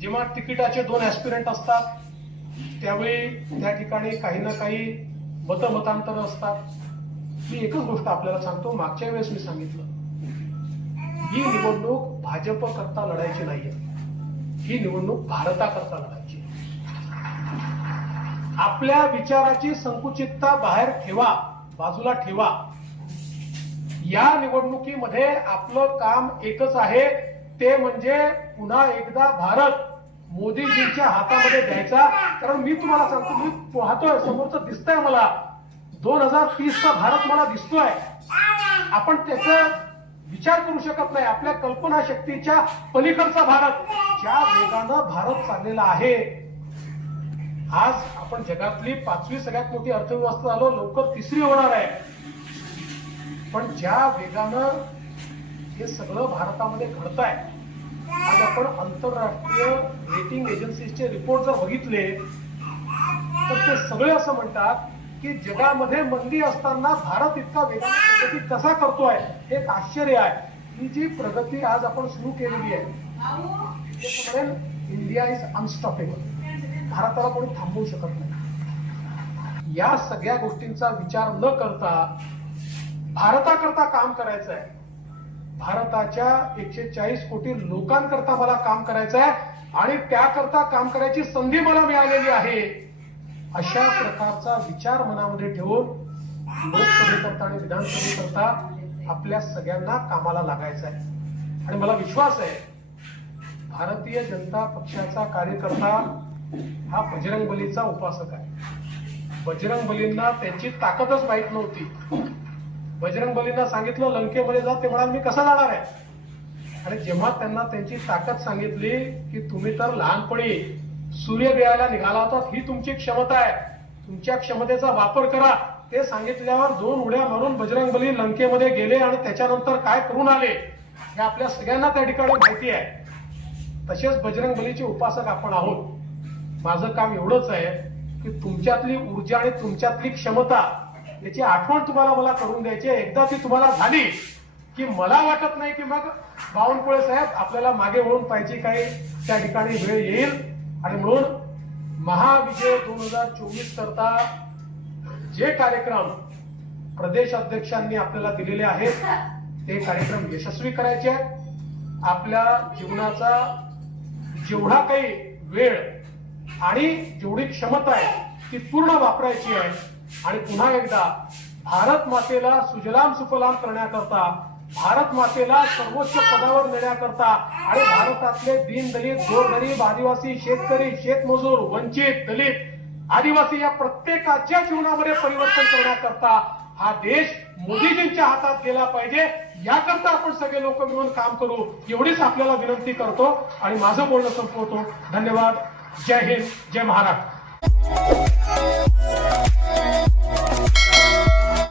जेव्हा तिकिटाचे दोन ऍस्पिरंट असतात. त्यावेळी त्या ठिकाणी काही ना काही मतमतांतर असतात. मी एकच गोष्ट आपल्याला सांगतो मागच्या वेळेस मी सांगितलं. ही निवडणूक भाजप करता लढायची नाहीये. ही निवडणूक भारताकरता लढायची. आहे. आपल्या विचाराची संकुचितता बाहेर ठेवा बाजूला ठेवा. या निवडणुकीमध्ये आपलं काम एकच आहे ते म्हणजे पुन्हा एकदा भारत. मोदीजींच्या हातामध्ये द्यायचा. कारण मी तुम्हाला सांगतो मी पाहतोय समोरचं दिसतंय मला. दोन हजार तीसचा भारत मला दिसतोय. आपण त्याचा विचार करू शकत नाही. आपल्या कल्पना शक्तीच्या पलीकडचा भारत ज्या वेगानं भारत चाललेला आहे. आज आपण जगातली पाचवी सगळ्यात मोठी अर्थव्यवस्था झालो लवकर तिसरी होणार आहे. पण ज्या वेगानं हे सगळं भारतामध्ये घडत आहे आज आपण आंतरराष्ट्रीय रेटिंग एजन्सीजचे रिपोर्ट जर बघितले तर ते सगळे असं म्हणतात की जगामध्ये मंदी असताना भारत इतका वेगाने प्रगती कसा करतोय हे एक आश्चर्य आहे. ही जी प्रगती आज आपण सुरू केलेली आहे इंडिया इज अनस्टॉपेबल भारताला कोणी थांबवू शकत नाही. या सगळ्या गोष्टींचा विचार न करता भारताकरता काम करायचं आहे भारताच्या एकशे चाळीस कोटी लोकांकरता मला काम करायचं आहे आणि त्याकरता काम करायची संधी मला मिळालेली आहे. अशा प्रकारचा विचार मनामध्ये ठेवून लोकसभेकरता आणि विधानसभेकरता आपल्या सगळ्यांना कामाला लागायचं आहे आणि मला विश्वास आहे भारतीय जनता पक्षाचा कार्यकर्ता हा बजरंग बलीचा उपासक आहे. बजरंग बलींना त्यांची ताकदच माहीत नव्हती. बजरंग बलींना सांगितलं लंकेमध्ये जा ते म्हणाल मी कसा जाणार आहे? आणि जेव्हा त्यांना त्यांची ताकद सांगितली की तुम्ही तर लहानपणी सूर्य निघाला होता ही तुमची क्षमता आहे. तुमच्या क्षमतेचा वापर करा. ते सांगितल्यावर दोन उड्या मारून बजरंग बली लंकेमध्ये गेले आणि त्याच्यानंतर काय करून आले? हे आपल्या सगळ्यांना त्या ठिकाणी माहिती आहे. तसेच बजरंग बलीचे उपासक आपण आहोत. माझं काम एवढंच आहे की तुमच्यातली ऊर्जा आणि तुमच्यातली क्षमता याची आठवण तुम्हाला मला करून द्यायची आहे. एकदा ती तुम्हाला झाली की मला वाटत नाही की मग बावनकुळे साहेब आपल्याला मागे वळून पाहिजे काही त्या ठिकाणी वेळ येईल. आणि म्हणून महाविजय दोन हजार चोवीस करता जे कार्यक्रम प्रदेश अध्यक्षांनी आपल्याला दिलेले आहेत ते कार्यक्रम यशस्वी करायचे आहेत. आपल्या जीवनाचा जेवढा काही वेळ आणि जेवढी क्षमता आहे ती पूर्ण वापरायची आहे. आणि पुन्हा एकदा भारत मातेला सुजलाम सुफलाम करण्याकरता भारत मातेला सर्वोच्च पदावर नेण्याकरता आणि भारतातले दीन दलित गोरगरीब आदिवासी शेतकरी शेतमजूर वंचित दलित आदिवासी या प्रत्येकाच्या जीवनामध्ये परिवर्तन करण्याकरता हा देश मोदीजींच्या हातात गेला पाहिजे. याकरता आपण सगळे लोक मिळून काम करू एवढीच आपल्याला विनंती करतो आणि माझं बोलणं संपवतो. धन्यवाद. जय हिंद. जय महाराष्ट्र. love.